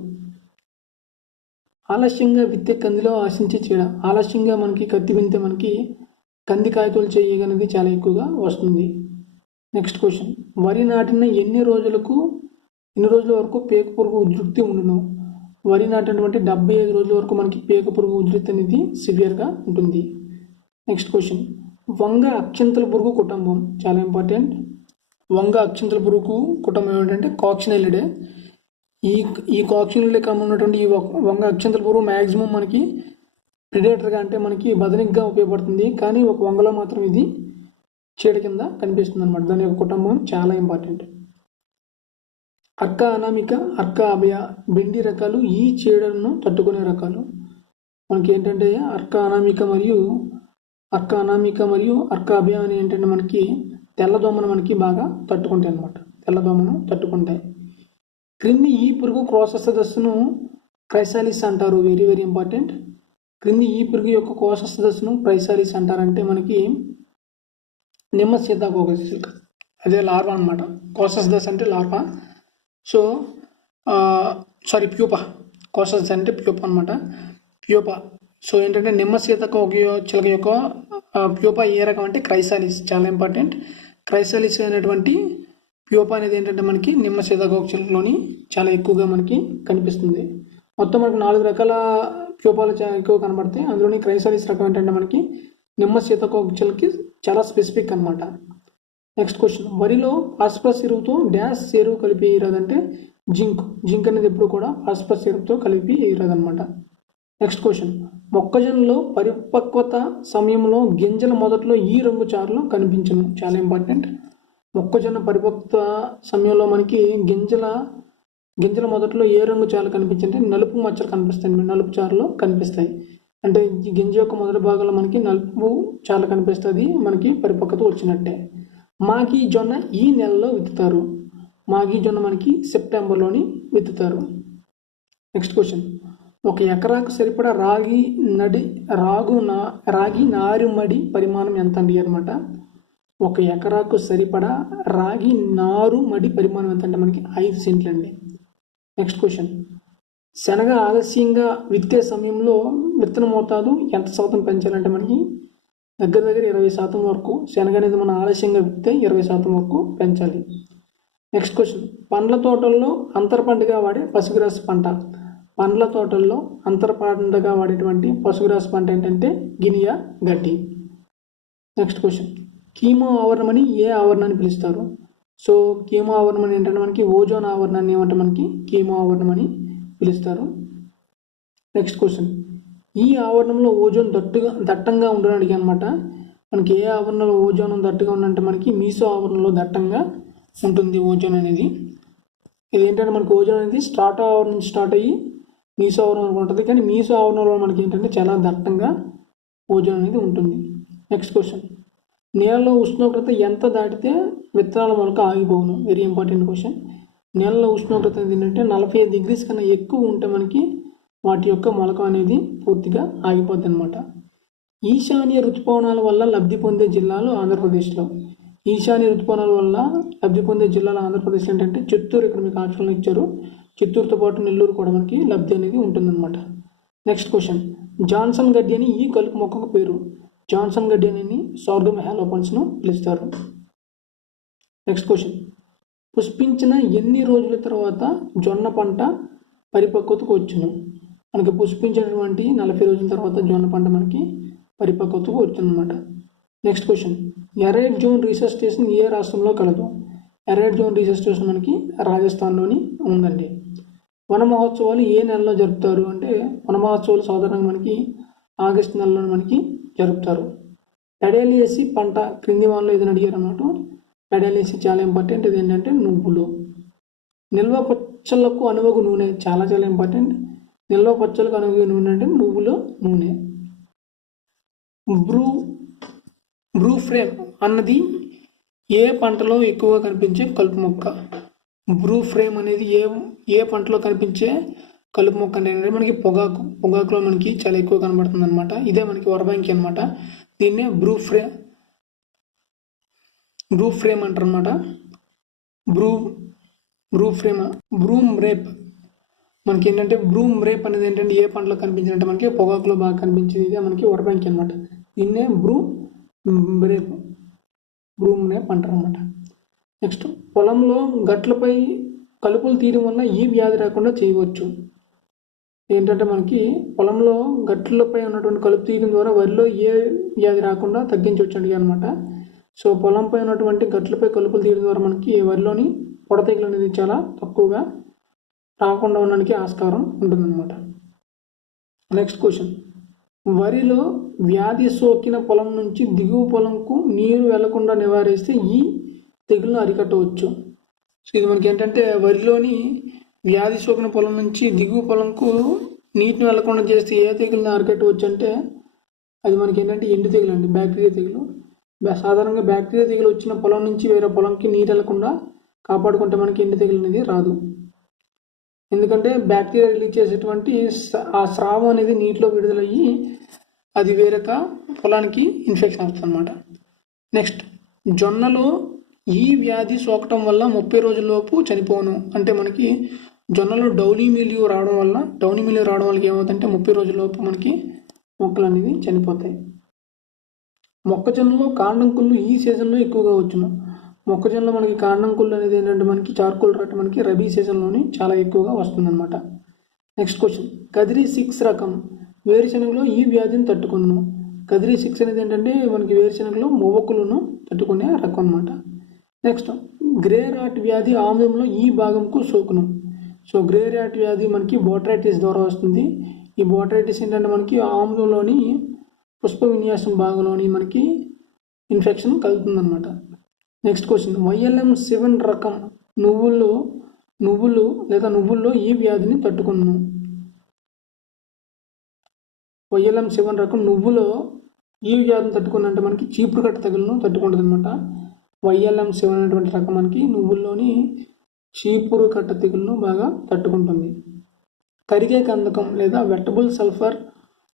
ఆలస్యంగా విత్తే కందిలో ఆశించే చీడ. ఆలస్యంగా మనకి కత్తి వింతే మనకి కంది కాయతోలు చేయగనేది చాలా ఎక్కువగా వస్తుంది. నెక్స్ట్ క్వశ్చన్, వరి నాటిన ఎన్ని రోజుల వరకు పేక పురుగు ఉధృతి ఉండును? వరి నాటినటువంటి 75 రోజుల వరకు మనకి పేక పురుగు ఉధృతి అనేది సివియర్గా ఉంటుంది. నెక్స్ట్ క్వశ్చన్, వంగ అక్షింతల పురుగు కుటుంబం చాలా ఇంపార్టెంట్. వంగ అక్షింతల పురుగు కుటుంబం ఏంటంటే కాక్సినెలిడే. ఈ కాక్సినెలిడే కామన్ ఉన్నటువంటి ఈ వంగ అక్షింతల పురుగు మ్యాక్సిమం మనకి ప్రిడేటర్గా అంటే మనకి బదనిగ్గా ఉపయోగపడుతుంది. కానీ ఒక వంగలో మాత్రం ఇది చీడ కింద కనిపిస్తుంది అనమాట. దాని యొక్క కుటుంబం చాలా ఇంపార్టెంట్. అర్క అనామిక, అర్క అభయ బెండి రకాలు ఈ చీడలను తట్టుకునే రకాలు. మనకి ఏంటంటే అర్క అనామిక మరియు అర్క అభయ అని ఏంటంటే మనకి తెల్లదోమను మనకి బాగా తట్టుకుంటాయి అనమాట. తెల్లదోమను తట్టుకుంటాయి. క్రింది ఈ పురుగు కోశస్థ దశను క్రైసాలిస్ అంటారు. Very very important. క్రింది ఈ పురుగు యొక్క కోశస్థ దశను క్రైసాలిస్ అంటారంటే మనకి నిమ్మ సీతాకోకచిలుక అదే లార్వా అనమాట. కోశస్థ దశ అంటే లార్వా. So pupa. కోశస్థ దశ అంటే ప్యూపా అనమాట. ప్యూపా. సో ఏంటంటే నిమ్మ సీతాకోకచిలుక యొక్క ప్యూపా ఏ రకం అంటే క్రైసాలిస్. చాలా ఇంపార్టెంట్. క్రైసాలిస్ అనేటువంటి ప్యూపా అనేది ఏంటంటే మనకి నిమ్మ సీతాకోకచిలుకలోని చాలా ఎక్కువగా మనకి కనిపిస్తుంది. మొత్తం మనకి 4 రకాల ప్యూపాలు ఎక్కువ కనబడతాయి. అందులోని క్రైసాలిస్ రకం ఏంటంటే మనకి నిమ్మ సీతాకోకచిలుకకి చాలా స్పెసిఫిక్ అనమాట. నెక్స్ట్ క్వశ్చన్, వరిలో ఫాస్ఫరస్ ఎరువుతో డాష్ ఎరువు కలిపి వేయరాదంటే జింక్ అనేది ఎప్పుడు కూడా ఫాస్ఫరస్ ఎరువుతో కలిపి వేయరాదనమాట. నెక్స్ట్ క్వశ్చన్, మొక్కజొన్నలో పరిపక్వత సమయంలో గింజల మొదట్లో ఈ రంగు చారలు కనిపించను. చాలా ఇంపార్టెంట్. మొక్కజొన్న పరిపక్వత సమయంలో మనకి గింజల మొదట్లో ఏ రంగు చారలు కనిపించంటే నలుపు మచ్చలు కనిపిస్తాయి. నలుపు చారలు కనిపిస్తాయి. అంటే ఈ గింజ యొక్క మొదటి భాగంలో మనకి నలుపు చాలా కనిపిస్తుంది. మనకి పరిపక్వత వచ్చినట్టే. మాగి జొన్న ఈ నెలలో విత్తుతారు. మాగి జొన్న మనకి సెప్టెంబర్లోని విత్తుతారు. నెక్స్ట్ క్వశ్చన్, 1 ఎకరాకు సరిపడా రాగి నారుమడి పరిమాణం ఎంత అండి అనమాట. 1 ఎకరాకు సరిపడా రాగి నారుమడి పరిమాణం ఎంత అంటే మనకి 5 సెంట్లు అండి. నెక్స్ట్ క్వశ్చన్, శనగ ఆలస్యంగా విత్తే సమయంలో విత్తన మోతాదు ఎంత శాతం పెంచాలంటే మనకి దగ్గర 20% వరకు శనగ అనేది మనం ఆలస్యంగా విత్తే 20% వరకు పెంచాలి. నెక్స్ట్ క్వశ్చన్, పండ్ల తోటల్లో అంతర పంటగా వాడే పశుగ్రాస పంట. పండ్ల తోటల్లో అంతర పంటగా వాడేటువంటి పశుగ్రాస పంట ఏంటంటే గినియా గడ్డి. నెక్స్ట్ క్వశ్చన్, కీమో ఆవరణమని ఏ ఆవరణాన్ని పిలుస్తారు? సో కీమో ఆవరణం ఏంటంటే మనకి ఓజోన్ ఆవరణాన్ని ఏమంటే మనకి కీమో ఆవరణం అని పిలుస్తారు. నెక్స్ట్ క్వశ్చన్, ఈ ఆవరణంలో ఓజోన్ దట్టంగా ఉండడానికి అనమాట. మనకి ఏ ఆవరణలో ఓజోన్ దట్టగా ఉందంటే మనకి మీసో ఆవరణలో దట్టంగా ఉంటుంది ఓజోన్ అనేది. ఇది ఏంటంటే మనకి ఓజోన్ అనేది స్ట్రాటో ఆవరణ నుంచి స్టార్ట్ అయ్యి మీసో ఆవరణ ఉంటుంది, కానీ మీసో ఆవరణలో మనకి ఏంటంటే చాలా దట్టంగా ఓజోన్ అనేది ఉంటుంది. నెక్స్ట్ క్వశ్చన్, నేలలో ఉష్ణోగ్రత ఎంత దాటితే విత్తనాల మొలక ఆగిపోవును? Very important question. నేలలో ఉష్ణోగ్రత ఏంటంటే 45 డిగ్రీస్ కన్నా ఎక్కువ ఉంటే మనకి వాటి యొక్క మొలక అనేది పూర్తిగా ఆగిపోద్ది అనమాట. ఈశాన్య ఋతుపవనాల వల్ల లబ్ధి పొందే జిల్లాలు ఆంధ్రప్రదేశ్లో. ఈశాన్య ఋతుపవనాల వల్ల లబ్ధి పొందే జిల్లాలు ఆంధ్రప్రదేశ్ ఏంటంటే చిత్తూరు, ఇక్కడ మీకు ఆప్షన్లు ఇచ్చారు. చిత్తూరుతో పాటు నెల్లూరు కూడా మనకి లబ్ధి అనేది ఉంటుందన్నమాట. నెక్స్ట్ క్వశ్చన్, జాన్సన్ గడ్డి అని ఈ కలుపు మొక్కకు పేరు. జాన్సన్ గడ్డి అని సార్గమ్ హాలోపన్స్ను పిలుస్తారు. నెక్స్ట్ క్వశ్చన్, పుష్పించిన ఎన్ని రోజుల తర్వాత జొన్న పంట పరిపక్వతకు వచ్చును? మనకి పుష్పించినటువంటి 40 రోజుల తర్వాత జొన్న పంట మనకి పరిపక్వతకు వచ్చునమాట. Next question, arid zone research station ఏ రాష్ట్రంలో కలదు? ఎరైడ్ జోన్ రీసెర్చ్ స్టేషన్ మనకి రాజస్థాన్లోని ఉందండి. వన మహోత్సవాలు ఏ నెలలో జరుపుతారు అంటే వన మహోత్సవాలు సాధారణంగా మనకి ఆగస్టు నెలలో మనకి జరుపుతారు. పెడేలియసి పంట క్రింది వాళ్ళలో ఏదైనా అడిగారు అన్నమాట. పెడేలియసి చాలా ఇంపార్టెంట్. ఇది ఏంటంటే నువ్వులు. నిల్వ పచ్చళ్ళకు అనువగు నూనె చాలా ఇంపార్టెంట్. నిల్వ పచ్చళ్ళకు అనువగు నూనె అంటే నువ్వుల నూనె. బ్రూ ఫ్రేమ్ అన్నది ఏ పంటలో ఎక్కువగా కనిపించే కలుపు మొక్క? బ్రూ ఫ్రేమ్ అనేది ఏ పంటలో కనిపించే కలుపు మొక్క అంటే మనకి పొగాకులో మనకి చాలా ఎక్కువ కనబడుతుంది అనమాట. ఇదే మనకి వరబంకి అనమాట. దీన్నే బ్రూ ఫ్రేమ్ అంటారు అనమాట. బ్రూమ్ రేప్ మనకి ఏంటంటే బ్రూమ్ రేప్ అనేది ఏంటంటే ఏ పంటలో కనిపించినట్టే మనకి పొగాకులో బాగా కనిపించేది. ఇదే మనకి వరబంకి అనమాట. దీన్నే బ్రూమ్ రేప్ అంటారు అనమాట. నెక్స్ట్, పొలంలో గట్లపై కలుపులు తీయడం వల్ల ఈ వ్యాధి రాకుండా చేయవచ్చు. ఏంటంటే మనకి పొలంలో గట్లపై ఉన్నటువంటి కలుపు తీయడం ద్వారా వరిలో ఏ వ్యాధి రాకుండా తగ్గించవచ్చు అండి అనమాట. సో పొలంపై ఉన్నటువంటి గట్లపై కలుపులు తీయడం ద్వారా మనకి వరిలోని పొడతెగులు అనేది చాలా తక్కువగా రాకుండా ఉండడానికి ఆస్కారం ఉంటుందన్నమాట. నెక్స్ట్ క్వశ్చన్, వరిలో వ్యాధి సోకిన పొలం నుంచి దిగువ పొలంకు నీరు వెళ్లకుండా నివారిస్తే ఈ తెగులను అరికట్టవచ్చు. సో ఇది మనకి ఏంటంటే వరిలోని వ్యాధి సోకిన పొలం నుంచి దిగువ పొలంకు నీటిని వెళ్లకుండా చేస్తే ఏ తెగులను అరికట్టవచ్చు అంటే అది మనకి ఏంటంటే ఎండు తెగులు అండి, బ్యాక్టీరియా తెగులు. సాధారణంగా బ్యాక్టీరియా తెగులు వచ్చిన పొలం నుంచి వేరే పొలంకి నీరు వెళ్లకుండా కాపాడుకుంటే మనకి ఎండు తెగులు అనేది రాదు. ఎందుకంటే బ్యాక్టీరియా రిలీజ్ చేసేటువంటి ఆ స్రావం అనేది నీటిలో విడుదలయ్యి అది వేరొక పొలానికి ఇన్ఫెక్షన్ అవుతుంది అనమాట. నెక్స్ట్, జొన్నలో ఈ వ్యాధి సోకటం వల్ల 30 రోజుల్లోపు చనిపోను అంటే మనకి జొన్నలో డౌనీ మిల్యూ రావడం వల్ల ఏమవుతుందంటే 30 రోజుల్లోపు మనకి మొక్కలు అనేవి చనిపోతాయి. మొక్కజొన్నలో కాండం కుళ్ళు ఈ సీజన్లో ఎక్కువగా వచ్చును. మొక్కజొన్నలో మనకి కాండం కుళ్ళు అనేది ఏంటంటే మనకి చార్కోల్ రట్ మనకి రబీ సీజన్లోని చాలా ఎక్కువగా వస్తుందన్నమాట. నెక్స్ట్ క్వశ్చన్, కదిరి 6 రకం వేరుశెనగలో ఈ వ్యాధిని తట్టుకును. కదిరి 6 అనేది ఏంటంటే మనకి వేరుశెనగలో మొవ్వకులను తట్టుకునే రకం అనమాట. నెక్స్ట్, గ్రే రాట్ వ్యాధి ఆముదంలో ఈ భాగంకు సోకును. సో గ్రే రాట్ వ్యాధి మనకి బోట్రైటిస్ ద్వారా వస్తుంది. ఈ బోట్రైటిస్ ఏంటంటే మనకి ఆముదంలోని పుష్ప విన్యాసం భాగంలోని మనకి ఇన్ఫెక్షన్ కలుగుతుందన్నమాట. నెక్స్ట్ క్వశ్చన్, YLM 7 రకం నువ్వుల్లో ఈ వ్యాధిని తట్టుకును. YLM 7 రకం నువ్వులో ఈ వ్యాధిని తట్టుకున్నంటే మనకి చీపురు కట్ట తెగులను తట్టుకుంటుంది అనమాట. YLM 7 అనేటువంటి రకం మనకి నువ్వుల్లోని చీపురు కట్ట తెగులను బాగా తట్టుకుంటుంది. కరిగే కందకం లేదా వెట్టబుల్ సల్ఫర్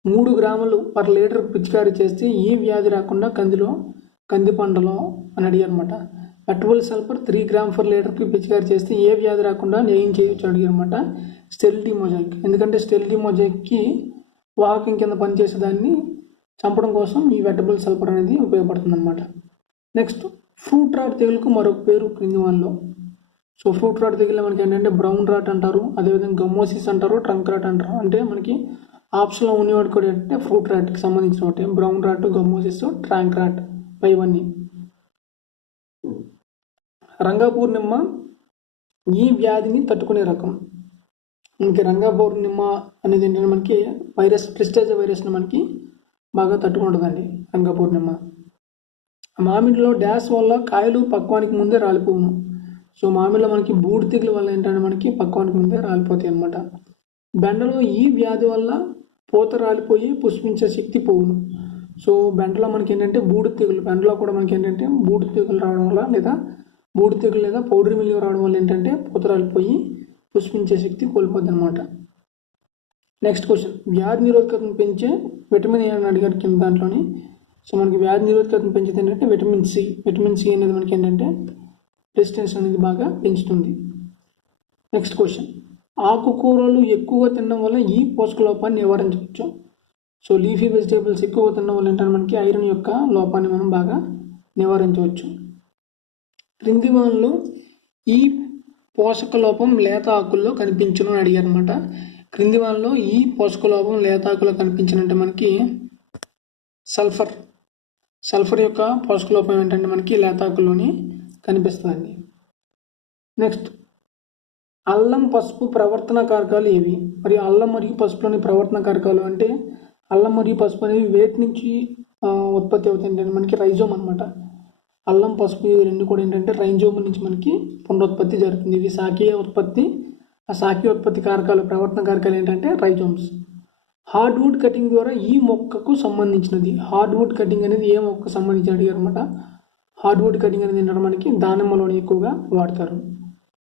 3 గ్రాములు పర్ లీటర్ పిచికారీ చేస్తే ఈ వ్యాధి రాకుండా కంది పంటలో అని అడిగారు అనమాట. వెట్టబుల్ సల్ఫర్ 3 గ్రామ్ పర్ లీటర్కి పిచికారీ చేస్తే ఏ వ్యాధి రాకుండా ఏం చేయొచ్చు అడిగారు అనమాట. Sterility mosaic. ఎందుకంటే స్టెరిలిటీ మొజాయిక్కి వాహకం కింద పనిచేసే దాన్ని చంపడం కోసం ఈ వెటబుల్ సల్ఫర్ అనేది ఉపయోగపడుతుంది అనమాట. నెక్స్ట్ ఫ్రూట్ రాట్ తెగులుకు మరొక పేరు క్రింది వాళ్ళలో. సో ఫ్రూట్ రాట్ తెగులు మనకి ఏంటంటే బ్రౌన్ రాట్ అంటారు, అదేవిధంగా గమ్మోసిస్ అంటారు, ట్రంక్ రాట్ అంటారు. అంటే మనకి ఆప్షన్లో ఉన్నవాడు కూడా ఏంటంటే ఫ్రూట్ రాట్కి సంబంధించిన ఒకటి brown rot, gummosis, trunk rot ఇవన్నీ. రంగాపూర్ నిమ్మ ఈ వ్యాధిని తట్టుకునే రకం. మనకి రంగాపూర్ నిమ్మ అనేది ఏంటంటే మనకి వైరస్ ప్రిస్టేజ్ వైరస్ని మనకి బాగా తట్టుకుంటుందండి రంగాపూర్ నిమ్మ. మామిడిలో డ్యాష్ వల్ల కాయలు పక్వానికి ముందే రాలిపోవును. సో మామిడిలో మనకి బూడి తెగులు వల్ల ఏంటంటే మనకి పక్వానికి ముందే రాలిపోతాయి అన్నమాట. బెండలో ఈ వ్యాధి వల్ల పూత రాలిపోయి పుష్పించే శక్తి పోవును. సో బెండలో మనకి ఏంటంటే బూడి తెగులు, బెండలో కూడా మనకి ఏంటంటే బూడి తెగులు రావడం వల్ల లేదా బూడి తెగులు లేదా పౌడర్ మిల్లి రావడం వల్ల ఏంటంటే పూత రాలిపోయి పుష్పించే శక్తి కోల్పోద్ది అనమాట. నెక్స్ట్ క్వశ్చన్, వ్యాధి నిరోధకతను పెంచే విటమిన్ ఏ అని అడిగారు కింద దాంట్లోని. సో మనకి వ్యాధి నిరోధకతను పెంచేది ఏంటంటే విటమిన్ సి. విటమిన్ సి అనేది మనకి ఏంటంటే రెసిస్టెన్స్ అనేది బాగా పెంచుతుంది. నెక్స్ట్ క్వశ్చన్, ఆకుకూరలు ఎక్కువగా తినడం వల్ల ఈ పోషక లోపాన్ని నివారించవచ్చు. సో లీఫీ వెజిటేబుల్స్ ఎక్కువగా తినడం వల్ల ఏంటంటే మనకి ఐరన్ యొక్క లోపాన్ని మనం బాగా నివారించవచ్చు. క్రింది వాళ్ళలో ఈ పోషక లోపం లేత ఆకుల్లో కనిపించును అని అడిగారు అనమాట. క్రింది వాళ్ళలో ఈ పోషక లోపం లేత ఆకుల్లో కనిపించినంటే మనకి సల్ఫర్ యొక్క పోషక లోపం ఏంటంటే మనకి లేత ఆకుల్లోని కనిపిస్తుందండి. నెక్స్ట్, అల్లం పసుపు ప్రవర్తన కారకాలు ఏవి? మరియు అల్లం మరియు పసుపులోని ప్రవర్తన కారకాలు అంటే అల్లం మరియు పసుపు అనేవి వేటి నుంచి ఉత్పత్తి అవుతాయి అంటే మనకి రైజోమ్ అనమాట. అల్లం పసుపు ఇవి రెండు కూడా ఏంటంటే రైజోమ్ నుంచి మనకి పునరుత్పత్తి జరుగుతుంది. ఇవి శాఖీయ ఉత్పత్తి. ఆ శాఖీయ ఉత్పత్తి కారకాలు ప్రవర్తన కారకాలు ఏంటంటే రైజోమ్స్. హార్డ్వుడ్ కటింగ్ ద్వారా ఈ మొక్కకు సంబంధించినది. హార్డ్వుడ్ కటింగ్ అనేది ఏ మొక్కకు సంబంధించి అడిగారు అనమాట. హార్డ్వుడ్ కటింగ్ అనేది ఏంటంటే మనకి దానిమ్మలోని ఎక్కువగా వాడతారు.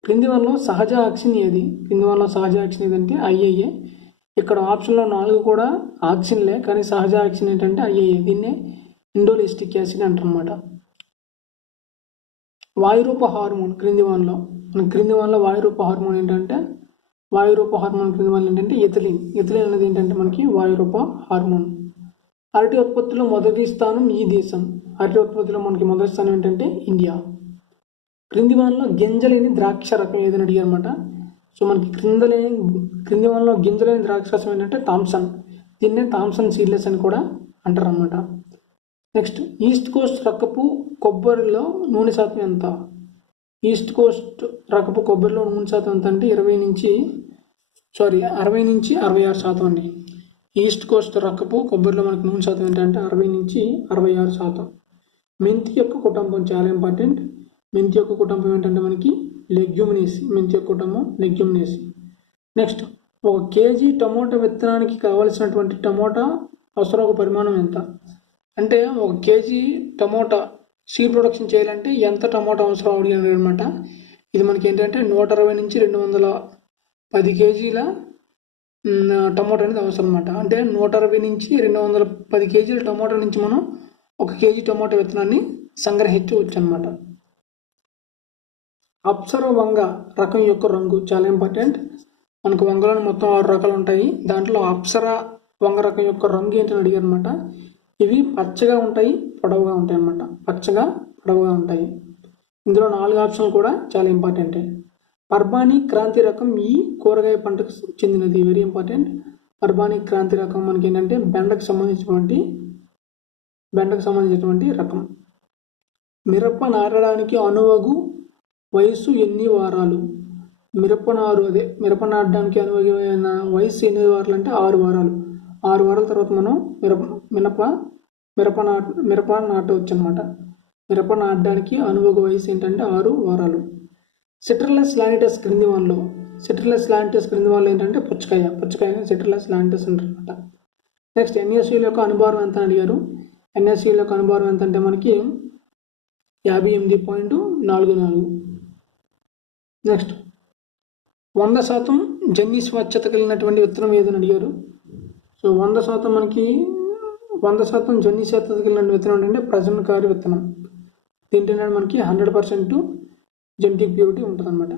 క్రింది వల్ల సహజ ఆక్సిన్ ఏది? క్రింది వల్ల సహజ ఆక్సిన్ ఏదంటే ఐఏఏ. ఇక్కడ ఆప్షన్లో 4 కూడా ఆక్సిన్లే, కానీ సహజ ఆక్సిన్ ఏంటంటే ఐఏఏ. దీన్నే ఇండోలిస్టిక్ యాసిడ్ అంటారు అనమాట. వాయురూప హార్మోన్ క్రింది వల్ల వాయురూప హార్మోన్ ఏంటంటే క్రింది వల్ల ఏంటంటే ఎథిలిన్ అనేది ఏంటంటే మనకి వాయురూప హార్మోన్. అరటి ఉత్పత్తిలో మొదటి స్థానం ఈ దేశం. అరటి ఉత్పత్తిలో మనకి మొదటి స్థానం ఏంటంటే ఇండియా. క్రింది వాళ్ళలో గింజలేని ద్రాక్ష రకం ఏదని అడిగారు అనమాట. సో మనకి క్రింది వాళ్ళలో గింజలేని ద్రాక్ష రసం ఏంటంటే థామ్సన్. దీన్నే థామ్సన్ సీడ్లెస్ అని కూడా అంటారు అనమాట. నెక్స్ట్, ఈస్ట్ కోస్ట్ రకపు కొబ్బరిలో నూనె శాతం ఎంత? ఈస్ట్ కోస్ట్ రకపు కొబ్బరిలో నూనె శాతం ఎంత అంటే 60 నుంచి 66% అండి. ఈస్ట్ కోస్ట్ రకపు కొబ్బరిలో మనకి నూనె శాతం ఏంటంటే 60 నుంచి 66%. మెంతి యొక్క కుటుంబం చాలా ఇంపార్టెంట్. మెంతి యొక్క కుటుంబం ఏంటంటే మనకి లెగ్యూమినేసి. మెంతి యొక్క కుటుంబం లెగ్యూమినేసి. నెక్స్ట్, 1 కేజీ టమోటా విత్తనానికి కావాల్సినటువంటి టమోటా అవసరం పరిమాణం ఎంత? అంటే 1 కేజీ టమోటా సీడ్ ప్రొడక్షన్ చేయాలంటే ఎంత టమోటా అవసరం అడిగారు అనమాట. ఇది మనకి ఏంటంటే 160 నుంచి 210 కేజీల టమోటా అనేది అవసరం అనమాట. అంటే 160 నుంచి 210 కేజీల టమోటా నుంచి మనం 1 కేజీ టమోటా విత్తనాన్ని సంగ్రహించవచ్చు అనమాట. అప్సర వంగ రకం యొక్క రంగు చాలా ఇంపార్టెంట్. మనకు వంగలో మొత్తం 6 రకాలు ఉంటాయి. దాంట్లో అప్సర వంగ రకం యొక్క రంగు ఏంటని అడిగారు అనమాట. ఇవి పచ్చగా ఉంటాయి, పొడవుగా ఉంటాయి అన్నమాట. పచ్చగా పొడవుగా ఉంటాయి. ఇందులో 4 ఆప్షన్లు కూడా చాలా ఇంపార్టెంటే. పర్బానీ క్రాంతి రకం ఈ కూరగాయ పంటకు చెందినది. Very important. పర్బానీ క్రాంతి రకం మనకి ఏంటంటే బెండకు సంబంధించినటువంటి రకం. మిరప నాటడానికి అనువగు వయసు ఎన్ని వారాలు? మిరప నాటడానికి అనువైన వయసు ఎన్ని వారాలు అంటే 6 వారాలు. 6 వారాల తర్వాత మనం మిరప నాటవచ్చు అనమాట. మిరప నాటడానికి అనువగు వయసు ఏంటంటే 6 వారాలు. సిట్రల్లస్ లానిటస్ క్రింది వాళ్ళు ఏంటంటే పుచ్చకాయ సిట్రల్లస్ లానిటస్ అంటారు అనమాట. నెక్స్ట్, ఎన్ఎస్యుల యొక్క అనుభారం ఎంత అడిగారు. ఎన్ఎస్యుల యొక్క అనుభారం ఎంత అంటే మనకి 58.44. నెక్స్ట్, 100% జన్యు స్వచ్ఛత కలిగినటువంటి విత్తనం ఏదని అడిగారు. సో 100% జన్యు స్వచ్ఛత కలిగిన విత్తనం అంటే ప్రజనకారి విత్తనం. దీంట్లో మనకి 100% జెనెటిక్ ప్యూరిటీ ఉంటుంది అనమాట.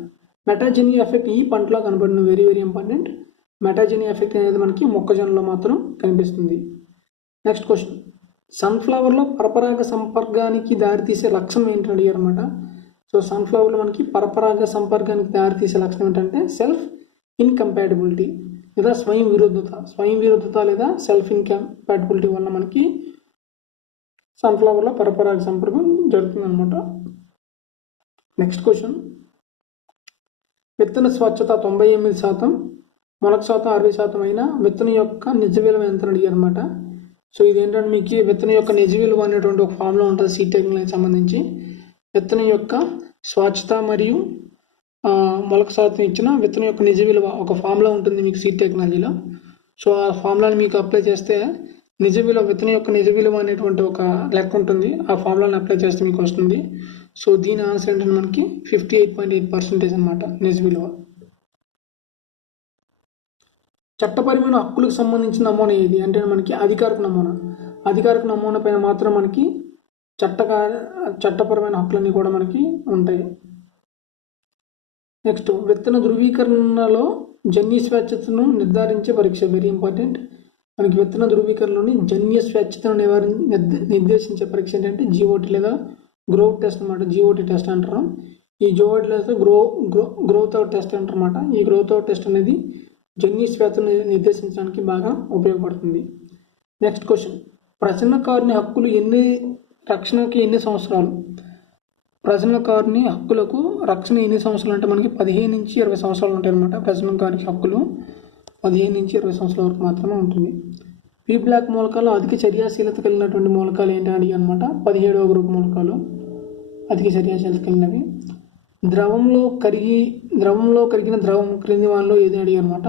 మెటాజెనీ ఎఫెక్ట్ ఈ పంటలో కనబడిన వెరీ వెరీ ఇంపార్టెంట్. మెటాజెనీ ఎఫెక్ట్ అనేది మనకి మొక్కజొన్నలో మాత్రం కనిపిస్తుంది. నెక్స్ట్ క్వశ్చన్, సన్ఫ్లవర్లో పరపరాగ సంపర్కానికి దారితీసే లక్షణం ఏంటని అడిగారు అనమాట. సో సన్ఫ్లవర్లో మనకి పరపరాగ సంపర్కానికి దారితీసే లక్షణం ఏంటంటే సెల్ఫ్ ఇన్కంపాటిబిలిటీ లేదా స్వయం విరుద్ధత లేదా సెల్ఫ్ ఇన్కంపాటిబిలిటీ వల్ల మనకి సన్ఫ్లవర్లో పరపరాగ సంపర్కం జరుగుతుంది అనమాట. నెక్స్ట్ క్వశ్చన్, విత్తన స్వచ్ఛత 98%, మొలక శాతం 60% అయినా విత్తనం యొక్క నిజ విలువ ఎంత అడిగారు అనమాట. సో ఇదేంటంటే మీకు విత్తనం యొక్క నిజ విలువ అనేటువంటి ఒక ఫార్ములా ఉంటుంది సీడ్ టెక్నాలజీకి సంబంధించి. విత్తనం యొక్క స్వచ్ఛత మరియు మొలక శాతం ఇచ్చిన విత్తనం యొక్క నిజ విలువ ఒక ఫార్ములా ఉంటుంది మీకు సీడ్ టెక్నాలజీలో. సో ఆ ఫార్ములాని మీకు అప్లై చేస్తే నిజ విలువ విత్తనం యొక్క నిజ విలువ అనేటువంటి ఒక లెక్క ఉంటుంది. ఆ ఫార్ములాని అప్లై చేస్తే మీకు వస్తుంది. సో దీని ఆన్సర్ ఏంటంటే మనకి 58.8% అనమాట నిజ విలువ. చట్టపరమైన హక్కులకు సంబంధించిన నమూనా ఏది అంటే మనకి అధికారిక నమూనా పైన మాత్రం మనకి చట్టపరమైన హక్కులన్నీ కూడా మనకి ఉంటాయి. నెక్స్ట్, విత్తన ధృవీకరణలో జన్యు స్వేచ్ఛతను నిర్ధారించే పరీక్ష వెరీ ఇంపార్టెంట్. మనకి విత్తన ధృవీకరణలోని జన్యు స్వేచ్ఛతను నిర్దేశించే పరీక్ష ఏంటంటే GOT లేదా గ్రోత్ టెస్ట్ అనమాట. GOT టెస్ట్ అంటారు. ఈ GOT test growth out test అంటారన్నమాట. ఈ గ్రోత్ అవుట్ టెస్ట్ అనేది జన్యు స్వేచ్ఛను నిర్దేశించడానికి బాగా ఉపయోగపడుతుంది. నెక్స్ట్ క్వశ్చన్, ప్రజనకారుని హక్కులు రక్షణకి ఎన్ని సంవత్సరాలు? ప్రజనకారుని హక్కులకు రక్షణ ఎన్ని సంవత్సరాలు అంటే మనకి 15 నుంచి 20 సంవత్సరాలు ఉంటాయి అనమాట. ప్రజనకారుని హక్కులు 15 నుంచి 20 సంవత్సరాల వరకు మాత్రమే ఉంటుంది. పీ బ్లాక్ మూలకాలు అధిక చర్యాశీలత కలిగినటువంటి మూలకాలు ఏంటి అని అనమాట. 17వ గ్రూప్ మూలకాలు అధిక చర్యాశీలత కలిగినవి. ద్రవంలో కరిగిన ద్రవం క్రింది వానిలో ఏది అడిగి అనమాట.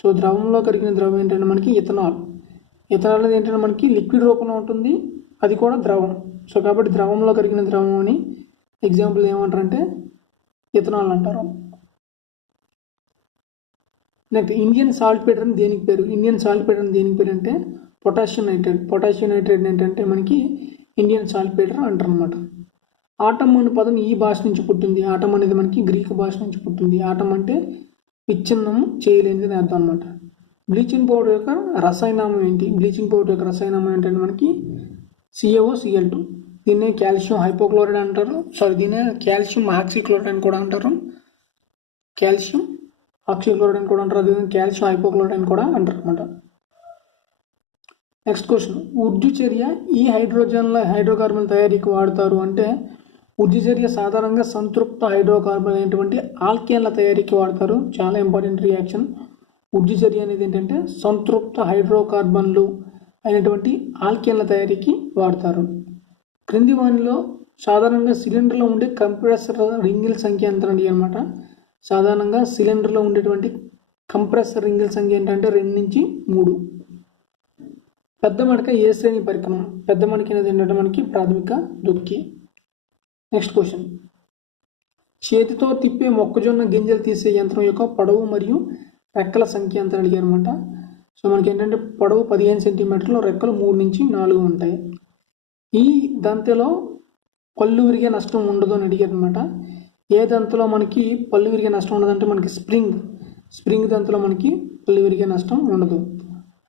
సో ద్రవంలో కరిగిన ద్రవం ఏంటంటే మనకి ఇథనాల్ అనేది ఏంటంటే మనకి లిక్విడ్ రూపంలో ఉంటుంది, అది కూడా ద్రవం. సో కాబట్టి ద్రవంలో కరిగిన ద్రవం అని ఎగ్జాంపుల్ ఏమంటారంటే ఇథనాల్ అంటారు. నెక్స్ట్, ఇండియన్ సాల్ట్ పీటర్ అని దేనికి పేరు? ఇండియన్ సాల్ట్ పీటర్ అని దేనికి పేరు అంటే పొటాషియం నైట్రేట్ ఏంటంటే మనకి ఇండియన్ సాల్ట్ పీటర్ అంటారు అనమాట. ఆటం అనే పదం ఈ భాష నుంచి పుట్టింది. ఆటం అనేది మనకి గ్రీక్ భాష నుంచి పుట్టింది. ఆటం అంటే విచ్ఛిన్నం చేయలేనిది అర్థం అనమాట. బ్లీచింగ్ పౌడర్ యొక్క రసాయనామం ఏంటి? బ్లీచింగ్ పౌడర్ యొక్క రసాయనామం ఏంటంటే మనకి CaOCl2. దీన్నే కాల్షియం హైపోక్లోరైడ్ అంటారు. దీన్నే కాల్షియం ఆక్సిక్లోరైడ్ అని కూడా అంటారు. కాల్షియం ఆక్సిక్లోరైడ్ అని కూడా అంటారు. అదే కాల్షియం హైపోక్లోరైడ్ అని కూడా అంటారు అనమాట. నెక్స్ట్ క్వశ్చన్, ఉర్జు చర్య ఈ హైడ్రోకార్బన్ తయారీకి వాడతారు అంటే ఉర్జు చర్య సాధారణంగా సంతృప్త హైడ్రోకార్బన్ అయినటువంటి ఆల్కేన్ల తయారీకి వాడతారు. చాలా ఇంపార్టెంట్ రియాక్షన్. ఉర్జు చర్య అనేది ఏంటంటే సంతృప్త హైడ్రోకార్బన్లు అయినటువంటి ఆల్కేన్ల తయారీకి వాడతారు. క్రింది వానిలో సాధారణంగా సిలిండర్లో ఉండే కంప్రెసర్ రింగిల్ సంఖ్య ఎంత అండి అనమాట. సాధారణంగా సిలిండర్లో ఉండేటువంటి కంప్రెసర్ రింగిల్ సంఖ్య ఏంటంటే 2 నుంచి 3. పెద్ద మడక ఏ శ్రేణి పరికరం? పెద్ద మడక అనేది ఏంటంటే మనకి ప్రాథమిక దుక్కి. నెక్స్ట్ క్వశ్చన్, చేతితో తిప్పే మొక్కజొన్న గింజలు తీసే యంత్రం యొక్క పొడవు మరియు రెక్కల సంఖ్య ఎంత అడిగారు అనమాట. సో మనకి ఏంటంటే పొడవు 15 సెంటీమీటర్లు, రెక్కలు 3 నుంచి 4 ఉంటాయి. ఈ దంతెలో పళ్ళు విరిగే నష్టం ఉండదు అని అడిగారు అనమాట. ఏ దంతలో మనకి పళ్ళు విరిగే నష్టం ఉండదంటే మనకి స్ప్రింగ్ దంతలో మనకి పళ్ళు విరిగే నష్టం ఉండదు.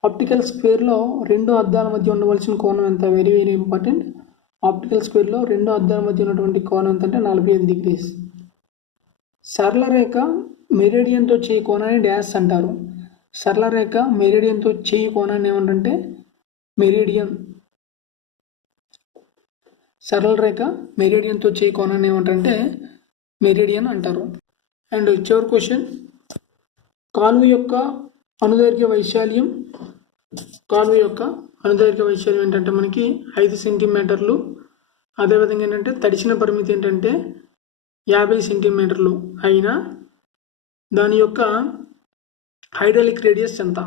ఆప్టికల్ స్క్వేర్లో 2 అద్దాల మధ్య ఉండవలసిన కోణం ఎంత? Very very important. ఆప్టికల్ స్క్వేర్లో 2 అద్దాల మధ్య ఉన్నటువంటి కోణం ఎంత అంటే 45 డిగ్రీస్. సరళ రేఖ మెరిడియన్తో చేయి కోణాన్ని డ్యాష్ అంటారు. సరళ రేఖ మెరిడియన్తో చేయి కోణాన్ని ఏమంటే మెరిడియన్. సరళ రేఖ మెరిడియన్తో చేయి కోణాన్ని ఏమంటే మెరిడియన్ అంటారు. అండ్ చివరి క్వశ్చన్, కాలువ యొక్క అనుదైర్ఘ్య వైశాల్యం ఏంటంటే మనకి 5 సెంటీమీటర్లు. అదేవిధంగా ఏంటంటే తడిచిన పరిమితి ఏంటంటే 50 సెంటీమీటర్లు అయినా దాని యొక్క హైడ్రాలిక్ రేడియస్ ఎంత?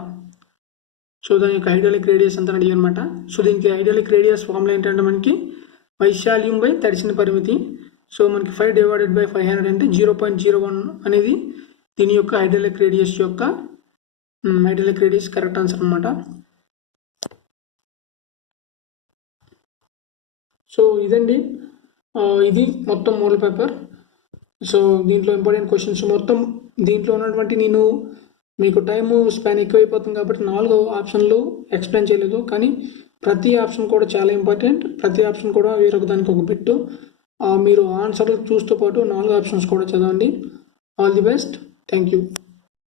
సో దాని యొక్క హైడ్రాలిక్ రేడియస్ ఎంత అడిగి అనమాట. సో దీనికి హైడ్రాలిక్ రేడియస్ ఫార్ములా ఏంటంటే మనకి వైశాల్యం బై తడిసిన పరిమితి. సో మనకి 5/500 అంటే 0.01 అనేది దీని యొక్క హైడ్రాలిక్ రేడియస్ కరెక్ట్ ఆన్సర్ అనమాట. సో ఇదండి, ఇది మొత్తం మోడల్ పేపర్. సో దీంట్లో ఇంపార్టెంట్ క్వశ్చన్స్ మొత్తం దీంట్లో ఉన్నటువంటి నేను మీకు టైము స్పాన్ ఎక్కువైపోతుంది కాబట్టి 4 ఆప్షన్లు ఎక్స్ప్లెయిన్ చేయలేదు, కానీ ప్రతి ఆప్షన్ కూడా చాలా ఇంపార్టెంట్. ప్రతి ఆప్షన్ కూడా వేరొక దానికి ఒక బిట్టు. మీరు ఆన్సర్లు చూస్తూ పాటు 4 ఆప్షన్స్ కూడా చదవండి. All the best. Thank you.